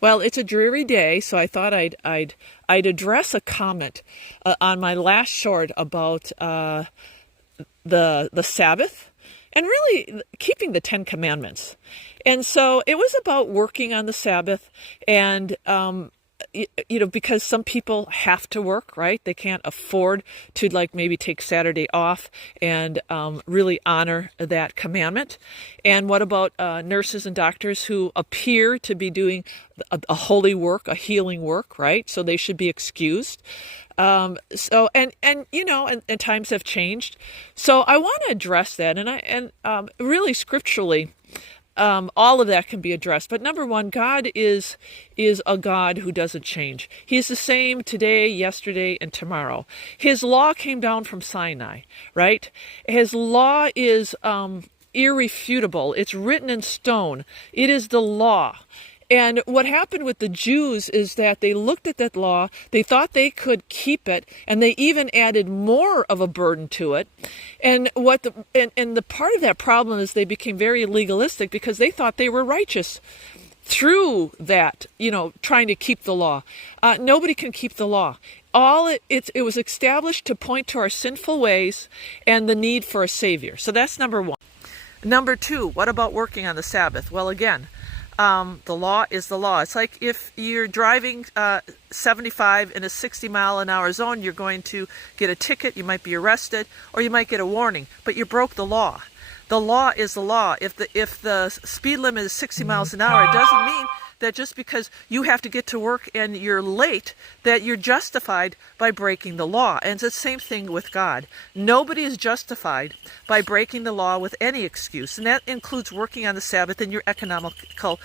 Well, it's a dreary day, so I thought I'd address a comment on my last short about the Sabbath and really keeping the Ten Commandments. And so it was about working on the Sabbath and because some people have to work, right? They can't afford to maybe take Saturday off and really honor that commandment. And what about nurses and doctors who appear to be doing a holy work, a healing work, right? So they should be excused. And times have changed. So I want to address that, and really scripturally, all of that can be addressed. But number one, God is a God who doesn't change. He's the same today, yesterday, and tomorrow. His law came down from Sinai, right? His law is irrefutable. It's written in stone. It is the law. And what happened with the Jews is that they looked at that law, they thought they could keep it, and they even added more of a burden to it. And the part of that problem is they became very legalistic because they thought they were righteous through that, trying to keep the law. Nobody can keep the law. It was established to point to our sinful ways and the need for a Savior. So that's number one. Number two, what about working on the Sabbath? Well, again, the law is the law. It's like if you're driving 75 in a 60-mile-an-hour zone, you're going to get a ticket, you might be arrested, or you might get a warning, but you broke the law. The law is the law. If the speed limit is 60 miles an hour, it doesn't mean that just because you have to get to work and you're late, that you're justified by breaking the law. And it's the same thing with God. Nobody is justified by breaking the law with any excuse, and that includes working on the Sabbath in your economical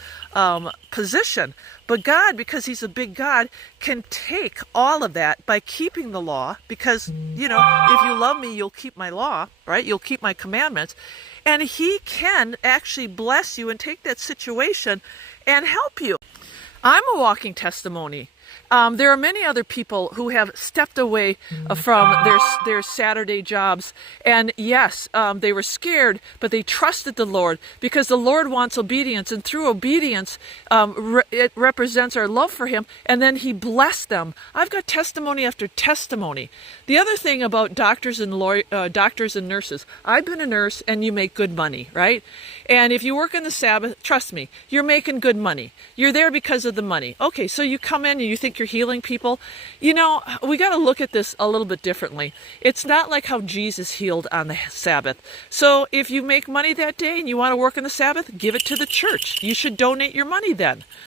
position. But God, because He's a big God, can take all of that by keeping the law, because, if you love me, you'll keep my law, right? You'll keep my commandments. And He can actually bless you and take that situation and help you. I'm a walking testimony. There are many other people who have stepped away from their Saturday jobs. And yes, they were scared, but they trusted the Lord because the Lord wants obedience. And through obedience, it represents our love for Him. And then He blessed them. I've got testimony after testimony. The other thing about doctors and nurses, I've been a nurse and you make good money, right? And if you work on the Sabbath, trust me, you're making good money. You're there because of the money. Okay, so you come in and you think you're healing people. We got to look at this a little bit differently. It's not like how Jesus healed on the Sabbath. So if you make money that day and you want to work on the Sabbath, give it to the church. You should donate your money then.